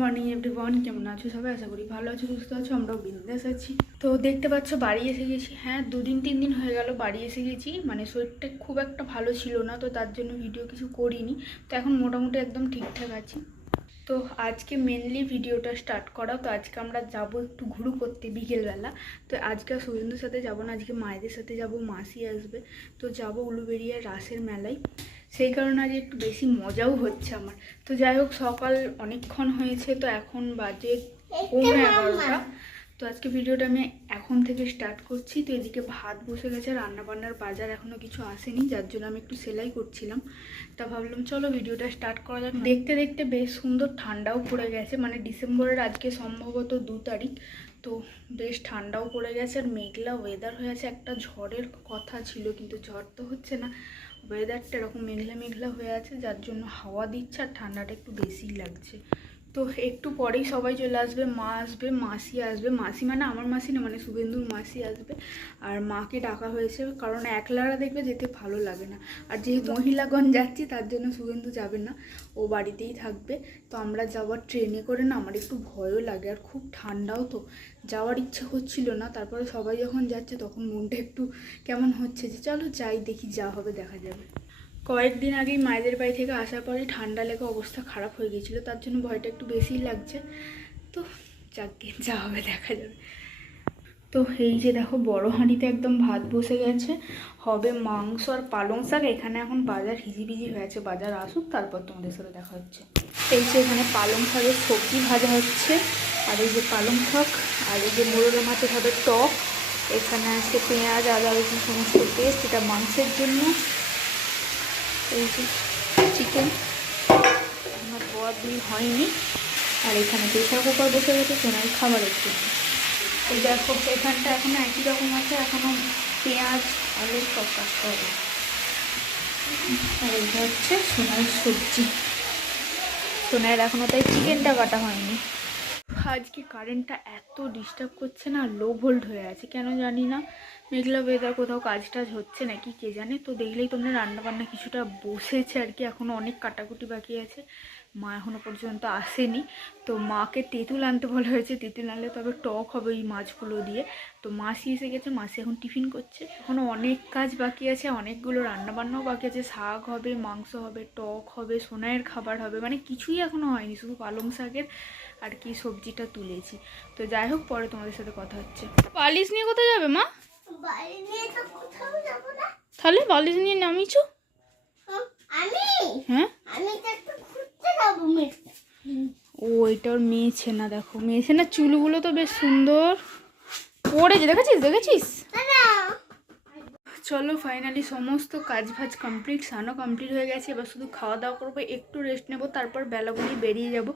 Morning everyone, কেমন আছো সবাই? আশা করি ভালো আছো, সুস্থ আছো। আমরাও বিন্দাস আছি। তো দেখতে পাচ্ছ বাড়ি এসে গেছি। হ্যাঁ, 2-3 দিন হয়ে গেল বাড়ি এসে গেছি। মানে শরীরটা খুব একটা ভালো ছিল না, তো তার জন্য ভিডিও কিছু করিনি। তো এখন মোটামুটি একদম ঠিকঠাক আছি। তো আজকে মেনলি ভিডিওটা স্টার্ট করা। তো আজকে আমরা যাব একটু ঘুরু করতে বিকেলবেলা। তো আজকে সুরেন্দ্রের সাথে যাব না, আজকে মায়েদের সাথে যাব, মাসি আসবে। তো যাব উলুবেড়িয়ার রাসের মেলায়। সেই কারণে আজ একটু বেশি মজাও হচ্ছে আমার। তো যাই হোক, সকাল অনেকক্ষণ হয়েছে, তো এখন বাজে 11:15। তো আজকে ভিডিওটা আমি এখন থেকে স্টার্ট করছি। তো এদিকে ভাত বসে গেছে, রান্নাবান্নার বাজার এখনও কিছু আসেনি, যার জন্য আমি একটু সেলাই করছিলাম। তা ভাবলাম চলো ভিডিওটা স্টার্ট করা যাক। দেখতে দেখতে বেশ সুন্দর ঠান্ডাও পড়ে গেছে, মানে ডিসেম্বরের আজকে সম্ভবত 2 তারিখ। তো বেশ ঠান্ডাও পড়ে গেছে আর মেঘলা ওয়েদার হয়ে আছে। একটা ঝড়ের কথা ছিল, কিন্তু ঝড় তো হচ্ছে না। ওয়েদারটা এরকম মেঘলা মেঘলা হয়ে আছে, যার জন্য হাওয়া দিচ্ছে আর ঠান্ডাটা একটু বেশিই লাগছে। তো একটু পরেই সবাই চলে আসবে, মা আসবে, মাসি আসবে। মাসি মানে আমার মাসি না, মানে শুভেন্দুর মাসি আসবে। আর মাকে ডাকা হয়েছে, কারণ একলারা দেখবে যেতে ভালো লাগে না। আর যেহেতু মহিলাগণ যাচ্ছি, তার জন্য শুভেন্দু যাবে না, ও বাড়িতেই থাকবে। তো আমরা যাওয়ার ট্রেনে করে না, আমার একটু ভয়ও লাগে আর খুব ঠান্ডাও, তো যাওয়ার ইচ্ছে হচ্ছিল না। তারপরে সবাই যখন যাচ্ছে তখন মনটা একটু কেমন হচ্ছে যে চলো যাই, দেখি যা হবে দেখা যাবে। কয়েকদিন আগেই মায়েদের বাড়ি থেকে আসার পরেই ঠান্ডা লেগে অবস্থা খারাপ হয়ে গিয়েছিলো, তার জন্য ভয়টা একটু বেশিই লাগছে। তো যাকে যা হবে দেখা যাবে। তো এই যে দেখো, বড় হাঁড়িতে একদম ভাত বসে গেছে, হবে মাংস আর পালং শাক। এখানে এখন বাজার হিজিবিজি হয়ে আছে, বাজার আসুক তারপর তোমাদের সাথে দেখা হচ্ছে। এই যে এখানে পালং শাকের সবজি ভাজা হচ্ছে, আর এই যে পালং শাক, আর এই যে মোরলা মাছের হবে টক। এখানে আছে পেঁয়াজ, আদা, রসুন সমস্ত পেস্ট, এটা মাংসের জন্য। এই যে চিকেন এখনো ধোয়া ধুই হয়নি। আর এখানে প্রেশার কুকার বসে গেছে সোনার খাবারের জন্য। তো দেখো, এখানটা এখনো একই রকম আছে, এখনো পেঁয়াজ আলু সব কাটতে হবে। আর এটা হচ্ছে সোনার সবজি। সোনার এখনো তাই চিকেনটা কাটা হয়নি। আজকে কারেন্টটা এত ডিস্টার্ব করছে না, লো ভোল্ট হয়ে আছে কেন জানি না। মেঘলা ওয়েদার, কোথাও কাজ টাজ হচ্ছে নাকি কে জানে। তো দেখলেই তোমরা রান্নাবান্না কিছুটা বসেছে আর কি, এখনও অনেক কাটাকুটি বাকি আছে। মা এখনও পর্যন্ত আসেনি। তো মাকে তেঁতুল আনতে বলা হয়েছে, তেঁতুল আনলে তবে টক হবে এই মাছগুলো দিয়ে। তো মাসি এসে গেছে, মাসি এখন টিফিন করছে। এখনও অনেক কাজ বাকি আছে, অনেকগুলো রান্নাবান্নাও বাকি আছে। শাক হবে, মাংস হবে, টক হবে, সোনাইয়ের খাবার হবে, মানে কিছুই এখনও হয়নি, শুধু পালং শাকের আর কি সবজিটা তুলেছি। তো যাই হোক, পরে তোমাদের সাথে কথা হচ্ছে। বালিশ নিয়ে কোথায় যাবে মা? তাহলে বালিশ নিয়ে নামিছো? হ্যাঁ, ও এটা ওর মেয়ে ছেনা। দেখো মেয়ে ছেনা চুলগুলো তো বেশ সুন্দর পড়েছে, দেখেছিস দেখেছিস? চলো ফাইনালি সমস্ত কাজ ভাজ কমপ্লিট, স্নানও কমপ্লিট হয়ে গেছে। এবার শুধু খাওয়া দাওয়া করবো, একটু রেস্ট নেবো, তারপর বেলাগুলি বেরিয়ে যাব।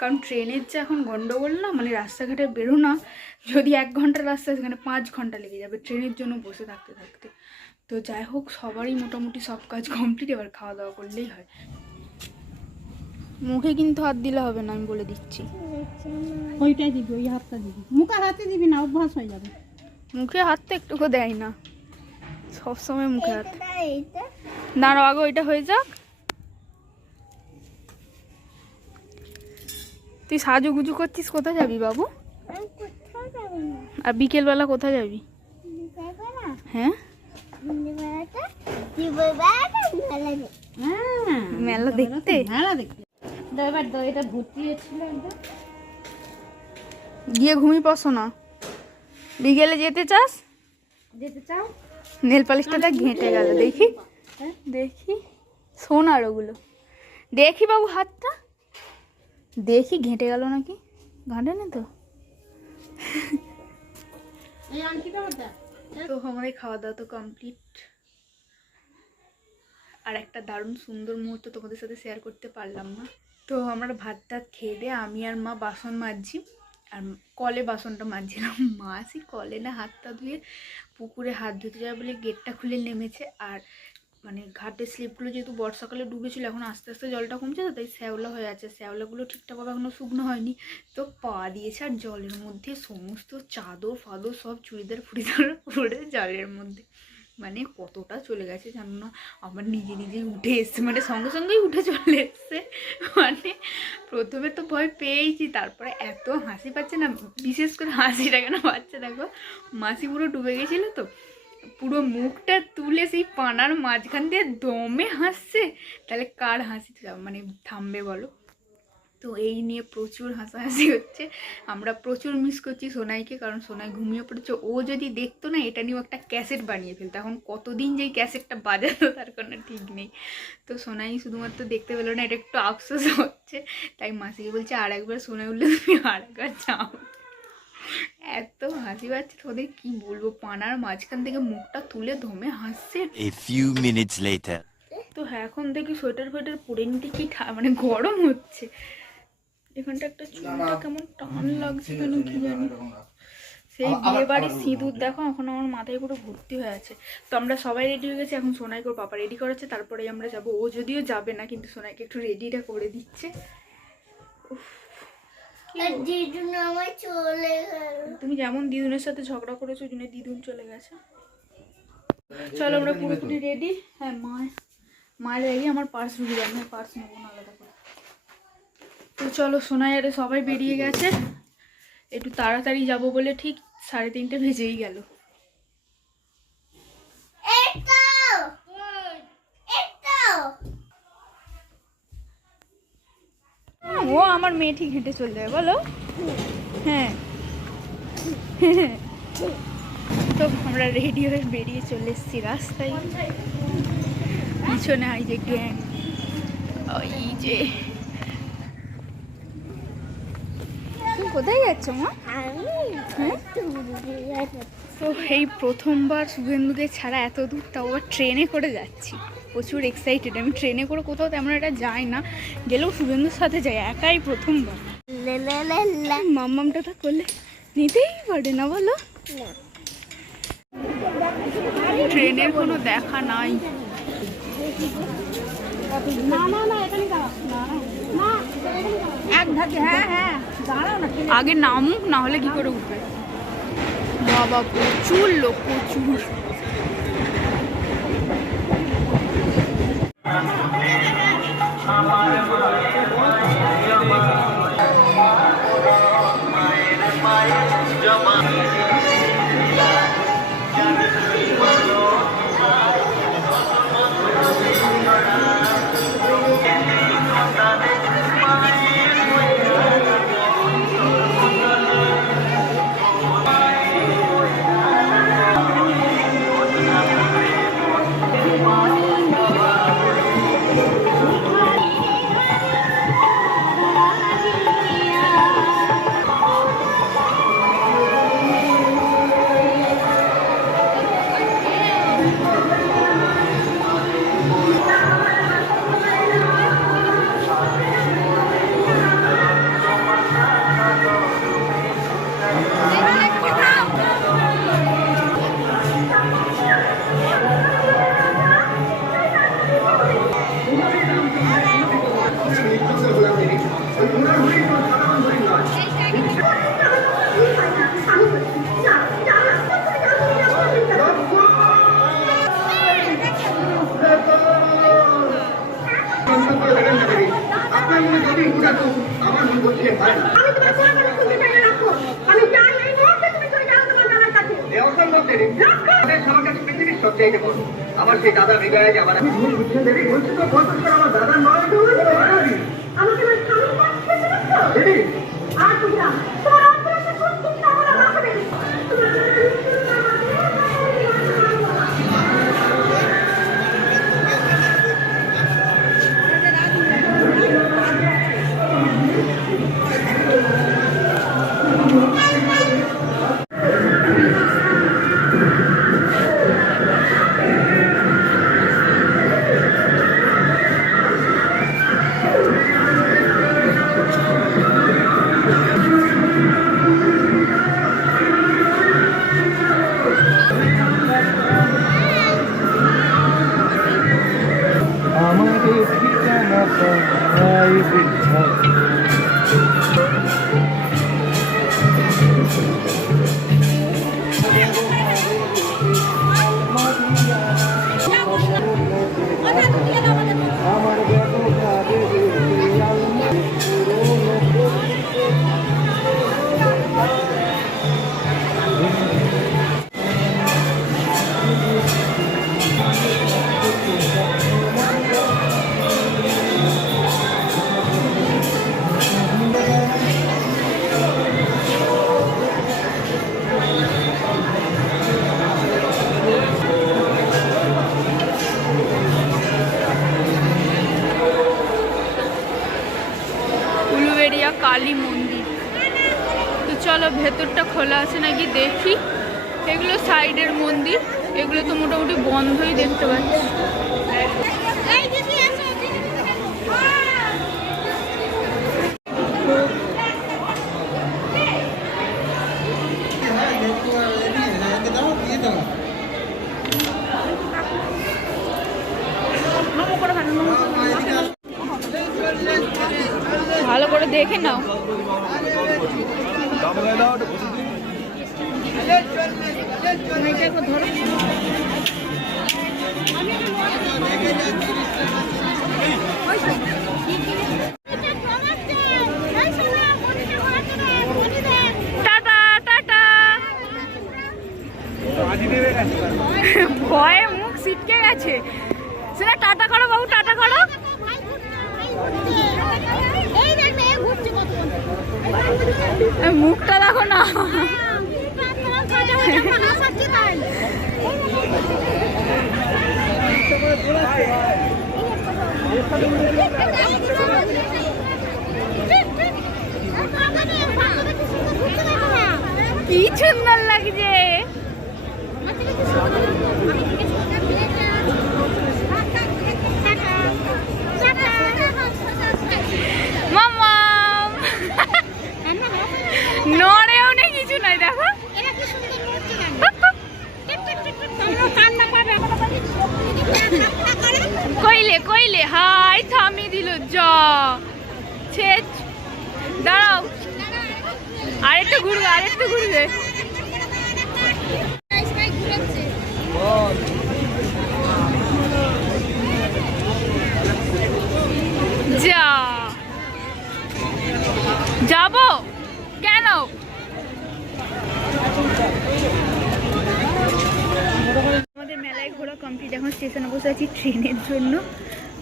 কারণ ট্রেনের যে এখন গন্ডগোল না, মানে রাস্তাঘাটে বেরো না, যদি 1 ঘন্টার রাস্তা সেখানে 5 ঘন্টা লেগে যাবে ট্রেনের জন্য বসে থাকতে থাকতে। তো যাই হোক, সবারই মোটামুটি সব কাজ কমপ্লিট, এবার খাওয়া দাওয়া করলেই হয়। মুখে কিন্তু হাত দিলে হবে না, আমি বলে দিচ্ছি। ওইটাই দিবি, ওই হাতটা দিবি, মুখে হাতে দিবি না, অভ্যাস হয়ে যাবে। মুখে হাত তো একটুকু দেয় না, সবসময় মুখে হাত। দাঁড়াও আগে ওইটা হয়ে যাক। তুই সাজুগুজু করছিস, কোথায় যাবি বাবু? আর বিকেলবেলা কোথায় যাবি? হ্যাঁ, মেলা দেখতে। মেলা দেখতে এবার এটা ভর্তি ছিল, গিয়ে ঘুমিয়ে পড়ছো না? বিকেলে যেতে চাস? যেতে চাও? নেল পালিশটা দেখ ঘেঁটে গেল, দেখি দেখি। শোন আর ওগুলো দেখি বাবু, হাতটা দেখি ঘেঁটে গেল নাকি। ঘাঁটে না তো? তো আমাদের খাওয়া দাওয়া তো কমপ্লিট। আর একটা দারুণ সুন্দর মুহূর্ত তোমাদের সাথে শেয়ার করতে পারলাম না। তো আমরা ভাত টাত খেয়ে দিয়ে আমি আর মা বাসন মাজছি, আর কলে বাসনটা মাজছিলাম। মা আসি কলে না হাতটা ধুয়ে পুকুরে হাত ধুতে যাবে বলে গেটটা খুলে নেমেছে। আর মানে ঘাটের স্লিপগুলো যেহেতু বর্ষাকালে ডুবেছিল, এখন আস্তে আস্তে জলটা কমছে, তো তাই শ্যাওলা হয়ে আছে, শ্যাওলাগুলো ঠিকঠাকভাবে এখনও শুকনো হয়নি। তো পা দিয়েছে আর জলের মধ্যে সমস্ত চাদর ফাদর সব চুড়িদার ফুড়িদার পড়ে জলের মধ্যে। মানে কতটা চলে গেছে জানো না, আমার নিজে নিজে উঠে এসছে, মানে সঙ্গে সঙ্গেই উঠে চলে এসছে। মানে প্রথমে তো ভয় পেয়েছি, তারপরে এত হাসি পাচ্ছে না, বিশেষ করে হাসিটা কেন পাচ্ছে দেখো, মাসি পুরো ডুবে গেছিলো তো, পুরো মুখটা তুলে সেই পানার মাঝখান দিয়ে দমে হাসছে, তাহলে কার হাসি মানে থামবে বলো। তো এই নিয়ে প্রচুর হাসাহাসি হচ্ছে, আমরা প্রচুর মিস করছি সোনাইকে, কারণ সোনাই ঘুমিয়ে পড়েছে। ও যদি দেখতো না এটা নিয়েও একটা ক্যাসেট বানিয়ে ফেলতো, এখন কতদিন যেই ক্যাসেটটা বাজাতো তার কোনো ঠিক নেই। তো সোনাই শুধুমাত্র দেখতে পেলো না, এটা একটু আফসোস হচ্ছে, তাই মাসিকে বলছে আর একবার সোনাই উঠলে তুমি আর একবার যাও। এত হাসি পাচ্ছে তোদের কি বলবো, পানার মাঝখান থেকে মুখটা তুলে ধমে হাসছে। A few minutes later. তো হ্যাঁ, এখন দেখি সোয়েটার ফোয়েটার পরে নিতে কি মানে গরম হচ্ছে। এখানটা একটা চুলটা কেমন টান লাগছে কেন কি জানি, সেই বিয়ে বাড়ির সিঁদুর দেখো এখন আমার মাথায় পুরো ভর্তি হয়ে আছে। তো আমরা সবাই রেডি হয়ে গেছি, এখন সোনাইকে ওর পাপা রেডি করাচ্ছে, তারপরেই আমরা যাবো। ও যদিও যাবে না, কিন্তু সোনাইকে একটু রেডিটা করে দিচ্ছে। তুমি যেমন দিদুনের সাথে ঝগড়া করেছো, ওই জন্য দিদুন চলে গেছে। চলো আমরা পুরোপুরি রেডি। হ্যাঁ, মায়ের রেডি, আমার পার্স ঢুকে যাবে, আমি পার্স নেবো না আলাদা করে। তো চলো, সোনাই আরে সবাই বেরিয়ে গেছে, একটু তাড়াতাড়ি যাব বলে ঠিক 3:30 বেজেই গেল। ও আমার মেয়ে ঠিক হেঁটে চলে যাবে বলো। হ্যাঁ তো আমরা রেডি হয়ে বেরিয়ে চলে এসেছি রাস্তায়, পিছনে এই যে গ্যাং, এই যে তুমি কোথায় যাচ্ছ মা? তো এই প্রথমবার শুভেন্দুকে ছাড়া এত দূর, তাও আবার ট্রেনে করে যাচ্ছি, প্রচুর এক্সাইটেড। আমি ট্রেনে করে কোথাও তেমন একটা যাই না, গেলেও শুভেন্দুর সাথে যাই, একাই প্রথমবার। মাম্মামটা তো করলে নিতেই পারে না বলো, ট্রেনের কোনো দেখা নাই। আগে নামুক, না হলে কি করে উঠবে। বাবা প্রচুর লোক, প্রচুর। আমার সেই দাদা বিদায় আমার বলছি তো আমার দাদা নয়, আমাকে কালী মন্দির। তো চলো ভেতরটা খোলা আছে নাকি দেখি। এগুলো সাইডের মন্দির, এগুলো তো মোটামুটি বন্ধই দেখতে পাচ্ছি। ভালো করে দেখে নাও। Tata tata. ভয়ে মুখ ছিটকে গেছে। সেটা টাটা করো বাবু, টাটা করো। মুখটা দেখো না। কি সুন্দর লাগছে। মামা নড়েও নেই, কিছু নাই, দেখো। কইলে কইলে হাই থামিয়ে দিল। যা ছেচ, দাঁড়াও, আরেকটু ঘুরবে, আরেকটু ঘুরবে। যা যাবো কেন? আমাদের মেলায় ঘোরা কমপ্লিট। এখন স্টেশনে বসে আছি ট্রেনের জন্য।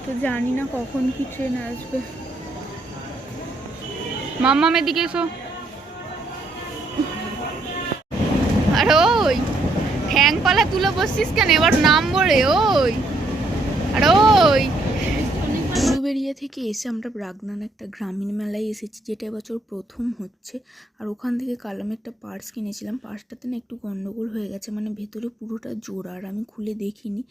তো জানি না কখন কি ট্রেন আসবে। মাম্মামের দিকে এসো। আর ওই ঠ্যাংপালা তুলে বসছিস কেন? এবার নামবো রে। ওই আর ওই উলুবেড়িয়া থেকে এসে আমরা ব্রাগনান একটা গ্রামীণ মেলায় এসেছি, যেটা এবছর প্রথম হচ্ছে। আর ওখান থেকে কালামে একটা পার্স কিনেছিলাম। পার্সটাতে না একটু গন্ডগোল হয়ে গেছে, মানে ভেতরে পুরোটা জোড়া, আর আমি খুলে দেখিনি,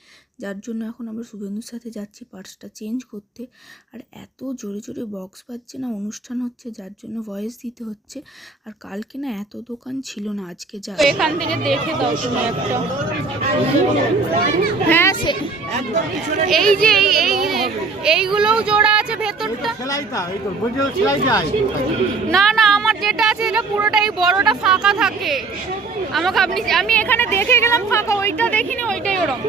যার জন্য এখন আমরা শুভেন্দুর সাথে যাচ্ছি পার্সটা চেঞ্জ করতে। আর এত জোরে জোরে বক্স বাজছে না, অনুষ্ঠান হচ্ছে, যার জন্য ভয়েস দিতে হচ্ছে। আর কালকে না এত দোকান ছিল না, আজকে যা। এখান থেকে দেখে দাও তুমি একটা। হ্যাঁ সে এই যে এইগুলোও জোড়া আছে ভেতরটা। না না, আমার যেটা আছে এটা পুরোটাই বড়টা ফাঁকা থাকে। আমাকে আমি এখানে দেখে গেলাম ফাঁকা, ওইটা দেখিনি, ওইটাই ওরকম।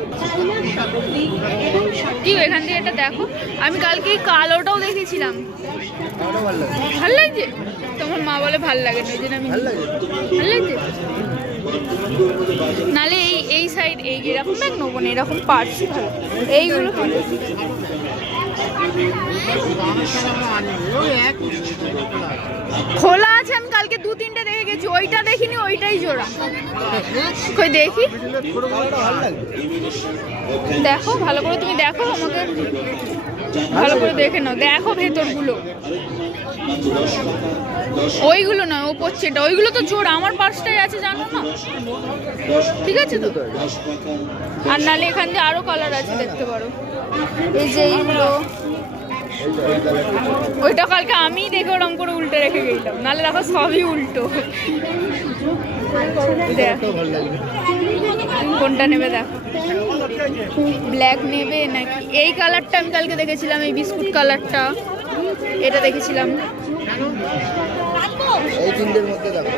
কি এখান থেকে এটা দেখো। আমি কালকে এই কালোটাও দেখেছিলাম, ভাল লাগছে। তোমার মা বলে ভাল লাগে না, ওই জন্য আমি ভাল লাগছে। নালে এই সাইড এইরকম ব্যাগ নেবো না, এরকম পার্স এইগুলো খোলা আছে। আমি কালকে 2-3টে দেখে গেছি, ওইটা দেখিনি, ওইটাই জোড়া। কই দেখি, দেখো ভালো করে, তুমি দেখো, আমাকে ভালো করে দেখে নাও। দেখো ভেতরগুলো, ওইগুলো না, ও পড়ছেটা, ওইগুলো তো জোড়া। আমার পার্সটাই আছে, জানো না? ঠিক আছে তো। আর নালে এখান দিয়ে আরো কালার আছে, দেখতে পারো। এই যে এইগুলো, ওইটা কালকে আমি দেখে ওরম করে উল্টে রেখে গেলাম, নালে দেখো সবই উল্টো। কোনটা নেবে দেখো, ব্ল্যাক নেবে নাকি? এই কালারটা আমি কালকে দেখেছিলাম, এই বিস্কুট কালারটা, এটা দেখেছিলাম। এই তিনটের মধ্যে দেখো।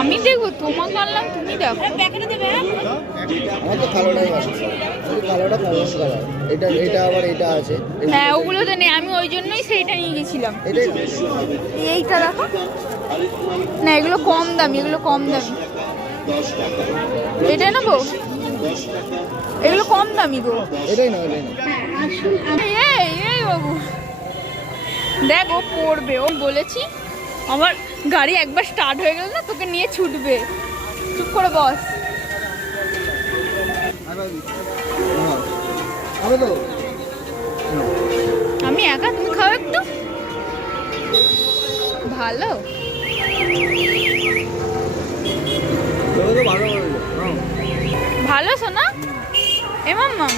আমি দেখবো, তোমাকে আনলাম, তুমি দেখো। আমার তো কালোটাই ভালো, কালোটা কমন কালার। এটা আবার এটা আছে। হ্যাঁ ওগুলোতে নেই, আমি ওই জন্যই সেইটা নিয়ে গেছিলাম। এটাই এইটা দেখো না, এগুলো কম দামি, এগুলো কম দামি। এটা নেবো, এগুলো কম দামি গো। এটাই না, এটাই না। এই বাবু দেখ, ও পড়বে। ও বলেছি আমার গাড়ি একবার স্টার্ট হয়ে গেল না, তোকে নিয়ে ছুটবে। চুপ করে বস। আমি একা, তুমি খাও একটু। ভালো ভালো শোনা এ মাম্মা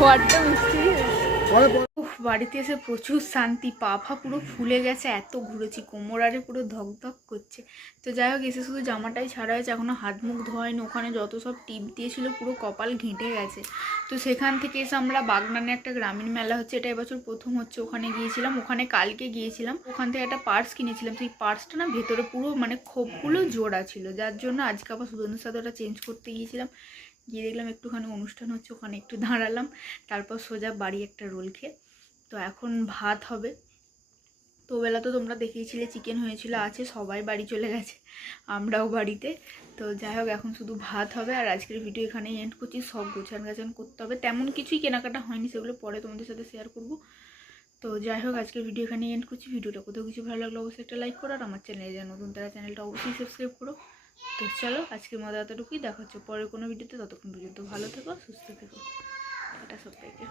বড্ড মিষ্টি উফ, বাড়িতে এসে প্রচুর শান্তি, পা ফা পুরো ফুলে গেছে, এত ঘুরেছি, কোমর আরে পুরো ধকধক করছে। তো যাই হোক, এসে শুধু জামাটাই ছাড়া হয়েছে, এখনও হাত মুখ ধোয়নি। ওখানে যত সব টিপ দিয়েছিল পুরো কপাল ঘেঁটে গেছে। তো সেখান থেকে এসে আমরা বাগনানে একটা গ্রামীণ মেলা হচ্ছে, এটা এবছর প্রথম হচ্ছে, ওখানে গিয়েছিলাম। ওখানে কালকে গিয়েছিলাম, ওখান থেকে একটা পার্স কিনেছিলাম। সেই পার্সটা না ভেতরে পুরো মানে খোপগুলো জোড়া ছিল, যার জন্য আজকে আবার সুগন্ধের সাথে ওটা চেঞ্জ করতে গিয়েছিলাম। গিয়ে দেখলাম একটুখানি অনুষ্ঠান হচ্ছে, ওখানে একটু দাঁড়ালাম, তারপর সোজা বাড়ি একটা রোল খেয়ে। তো এখন ভাত হবে। তো বেলা তো তোমরা দেখিয়েছিলে চিকেন হয়েছিল, আছে, সবাই বাড়ি চলে গেছে, আমরাও বাড়িতে। তো যাই হোক, এখন শুধু ভাত হবে। আর আজকের ভিডিও এখানেই এন্ড করছি। সব গোছান গাছান করতে হবে, তেমন কিছুই কেনাকাটা হয়নি, সেগুলো পরে তোমাদের সাথে শেয়ার করব। তো যাই হোক, আজকের ভিডিও এখানেই এন্ড করছি। ভিডিওটা কোথাও কিছু ভালো লাগলো অবশ্যই একটা লাইক করো, আর আমার চ্যানেলে যা নতুন তারা চ্যানেলটা অবশ্যই সাবস্ক্রাইব করো। তো চলো, আজকের মতো এতটুকুই, দেখা হচ্ছে পরের কোনো ভিডিওতে। ততক্ষণ পর্যন্ত ভালো থেকো, সুস্থ থেকো, এটা সবাইকে।